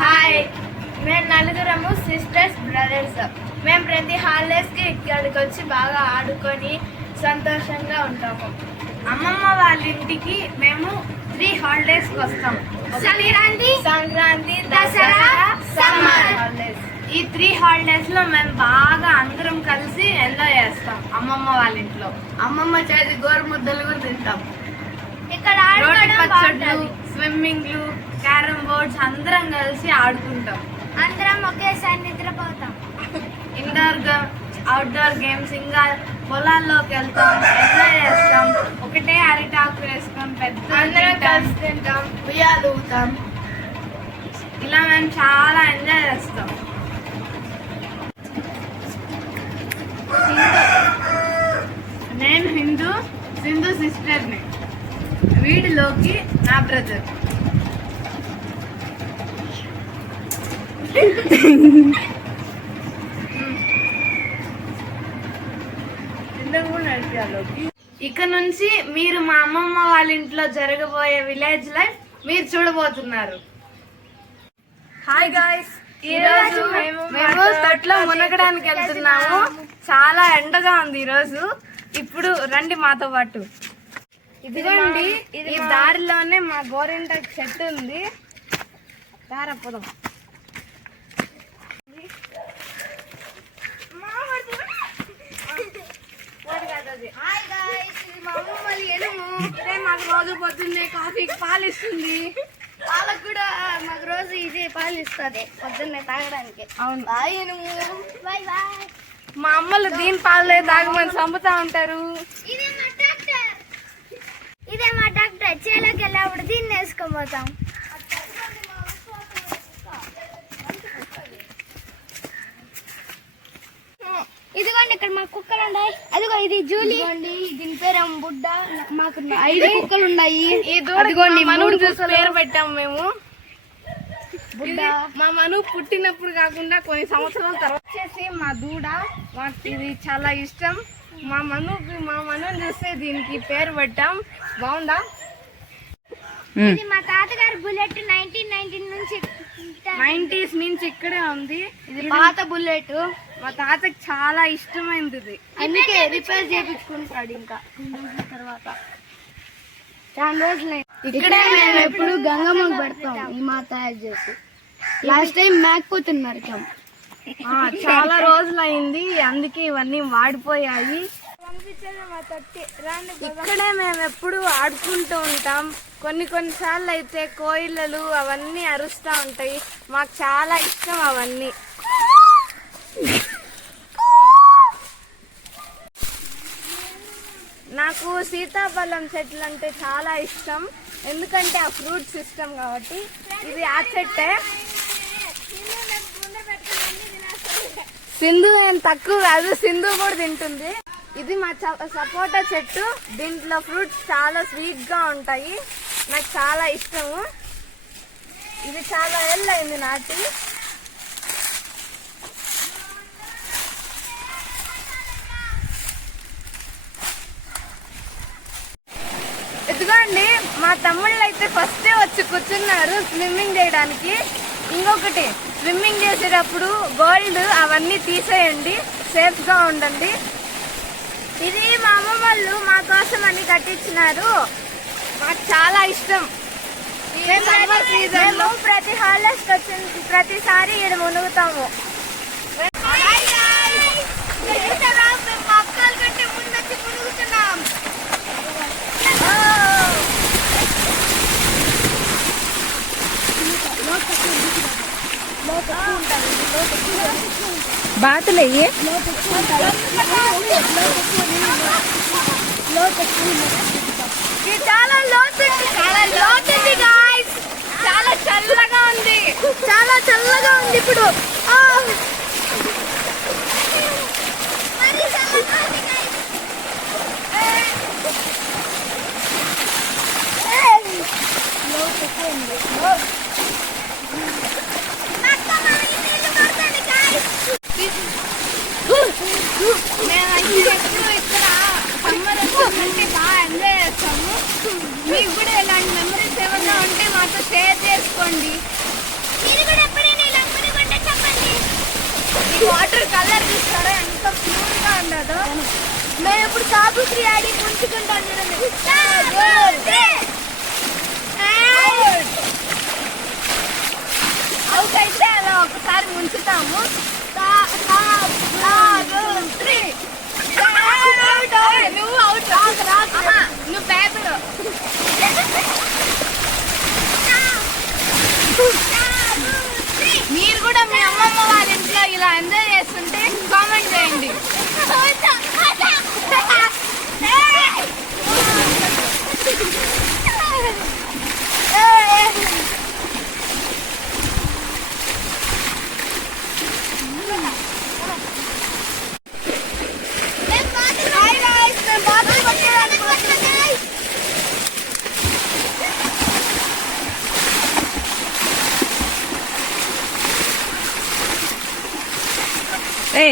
Hi, మేము నలుగురము sisters brothers. మేము ప్రతి హాలిడేస్కి ఇక్కడికి వచ్చి బాగా ఆడుకొని సంతోషంగా ఉంటాము. అమ్మమ్మ వాళ్ళ ఇంటికి మేము 3 హాలిడేస్కి వస్తాం. Sankranti, Dasara, summer holidays. ఈ 3 హాలిడేస్లో మేము బాగా అందరం కలిసి ఎంజాయ్ చేస్తాం. అమ్మమ్మ వాళ్ళ ఇంట్లో అమ్మమ్మ చేతి గోరుముద్దలు కూడా తింటాం. ఇక్కడ పచ్చళ్ళు, స్విమ్మింగ్లు, క్యారమ్ బోర్డ్స్ అందరం కలిసి ఆడుకుంటాం. అందరం ఒకేసారి నిద్రపోతాం. అవుట్డోర్ గేమ్స్, ఇంకా పొలాల్లోకి వెళ్తాం, ఎంజాయ్ చేస్తాం. ఒకటే అరిటాకు వేసుకొని పెద్ద అందరం కలిసి తింటాం, ఉయ్యాలు ఊగుతాం. ఇలా మేము చాలా ఎంజాయ్ చేస్తాం. నేను సింధు సిస్టర్ని. వీడిలోకి నా బ్రదర్. ఇక నుంచి మీరు మా అమ్మమ్మ వాళ్ళ ఇంట్లో జరగబోయే విలేజ్ లైఫ్ మీరు చూడబోతున్నారు. హాయ్ గాయ్స్, ఈరోజు మేము తొట్లో మునగడానికి వెళ్తున్నాము. చాలా ఎండగా ఉంది ఈరోజు. ఇప్పుడు రండి మాతో పాటు. ఇదిగోండి, ఈ దారిలోనే మా గోరింటాకు చెట్టు ఉంది. దారపోదాం. ఇదే మాకు రోజు పొద్దున్నే కాఫీకి పాలు ఇస్తుంది. వాళ్ళకు కూడా మాకు రోజు ఇది పాలు ఇస్తుంది పొద్దున్నే తాగడానికి. అవును, మా అమ్మలు దీని పాలే తాగమని చంపుతా ఉంటారు. ఇదే మా డాక్టర్. చేలోకి వెళ్ళినప్పుడు దీన్ని వేసుకొని పోతాం. ఇదిగోండి, ఇక్కడ మా కుక్కలు ఉన్నాయి. అదిగో ఇది జూలీ, దీని పేరు బుడ్డ. మాకు 5 కుక్కలు ఉన్నాయి. ఇదిగోండి, మను పేరు పెట్టాము మేము. బుడ్డ మా మను పుట్టినప్పుడు కాకుండా కొన్ని సంవత్సరాల తర్వాత వచ్చేసి మా దూడ. మాకు ఇది చాలా ఇష్టం. మా మనుని చూస్తే దీనికి పేరు పెట్టాం. బాగుందా? ఇది మా తాతగారి బుల్లెట్. 90s నుంచి ఇక్కడే ఉంది. ఇది పాత బుల్లెట్. మా తాతకి చాలా ఇష్టమైంది ఇది, అందుకే రిపేర్ చేయించుకుంటాడు. ఇంకా తర్వాత చాలా రోజులు ఇక్కడే మేము ఎప్పుడు గంగమ్మకు పెడతాం. ఈ మా తయారు చేసి లాస్ట్ టైం మేకపోతే నరికాం. చాలా రోజులు అయింది, అందుకే ఇవన్నీ వాడిపోయాయి. ఇక్కడే మేము ఎప్పుడు ఆడుకుంటూ ఉంటాం. కొన్నిసార్లు అయితే కోయిలలు అవన్నీ అరుస్తూ ఉంటాయి. మాకు చాలా ఇష్టం అవన్నీ. నాకు సీతాఫలం చెట్లు అంటే చాలా ఇష్టం, ఎందుకంటే ఆ ఫ్రూట్స్ ఇష్టం కాబట్టి. ఇది ఆ చెట్టే. సింధు ఏం తక్కువ కాదు, సింధు కూడా తింటుంది. ఇది మా సపోటా చెట్టు. దీంట్లో ఫ్రూట్స్ చాలా స్వీట్ గా ఉంటాయి. నాకు చాలా ఇష్టము. ఇది చాలా ఏళ్ళు అయింది నాటి. ఇదిగోండి, మా తమ్ముళ్ళు అయితే ఫస్టే వచ్చి కూర్చున్నారు స్విమ్మింగ్ చేయడానికి. ఇంకొకటి, స్విమ్మింగ్ చేసేటప్పుడు గోల్డ్ అవన్నీ తీసేయండి, సేఫ్ గా ఉండండి. ఇది మా అమ్మ వాళ్ళు మా కోసం అని కట్టించినారు. మాకు చాలా ఇష్టం. మేము ప్రతి హాలిడేస్ వచ్చిన ప్రతిసారి ఇక్కడ మునుగుతాము. అక్కల కంటే ముందు వచ్చి మునుగుతున్నాం. బాతులు అయ్యి చాలా లోతుంది గాయ్స్. చాలా చల్లగా ఉంది, చాలా చల్లగా ఉంది ఇప్పుడు. మీకు కూడా ఇలాంటి మెమరీస్ ఏమన్నా ఉంటే మాతో షేర్ చేసుకోండి. మీరు కూడా ఎప్పుడైనా ఇలా ఉంటే చెప్పండి. ఈ వాటర్ కలర్ చూస్తారా ఎంత ప్యూర్గా ఉండదో. మేము ఇప్పుడు సాబుత్రి ఆడి ముంచుకుంటాం చూడండి. అవుకైతే అలా ఒకసారి ముంచుతాము. నువ్వు అవుట్ నువ్వు పేపర్. మీరు కూడా మీ అమ్మమ్మ వాళ్ళ ఇంట్లో ఇలా ఎంజాయ్ చేస్తుంటే కామెంట్ చేయండి.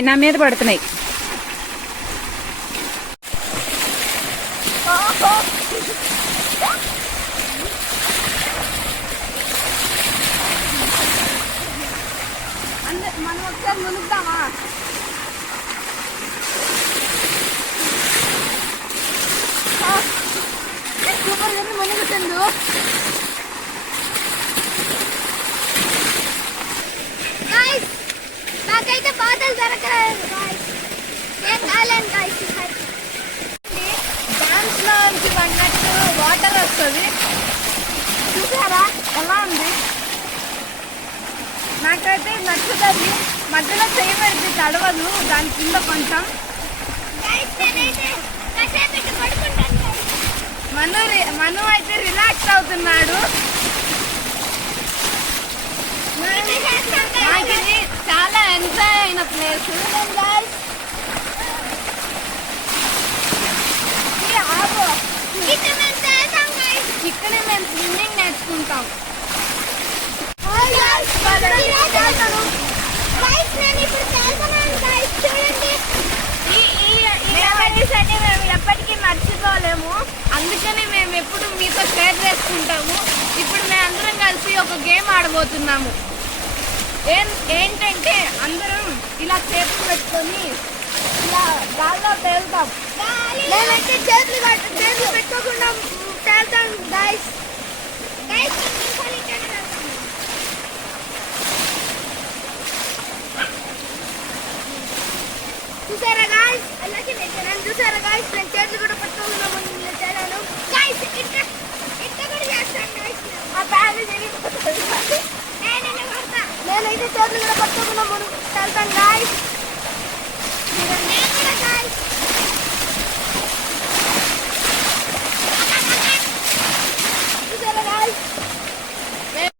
నా మీద పడుతున్నాయి. మనం ఒకసారి మునుగుతామా? సూపర్ గా మునుగుతుండు. నాకైతే బాధలు దొరకలేదు. ఏం కాలేదు. డాన్స్ లో నుంచి పడినట్టు వాటర్ వస్తుంది చూసారా ఎలా ఉంది? నాకైతే నచ్చుతుంది. మధ్యలో చేయి పెడితే తడవదు, దాని కింద కొంచెం. మను అయితే రిలాక్స్ అవుతున్నాడు. నాకు ఇది చాలా ఎంజాయ్ అయిన ప్లేస్. ఇక్కడే మేము స్విమ్మింగ్ నేర్చుకుంటాం. మేము ఎప్పటికీ మర్చిపోలేము. అందుకని మేము ఎప్పుడు మీతో షేర్ చేసుకుంటాము. ఇప్పుడు మేము అందరం కలిసి ఒక గేమ్ ఆడబోతున్నాము. ఏంటంటే అందరం ఇలా చేతులు పెట్టుకొని ఇలా గాల్లో తేలుతాం. మేమైతే చేతులు పెట్టుకోకుండా తేలుతాం గైస్. చూసారా గాయస్? అలాగే చూసారా గాయస్? నేను చేతులు కూడా పెట్టుకోకుండా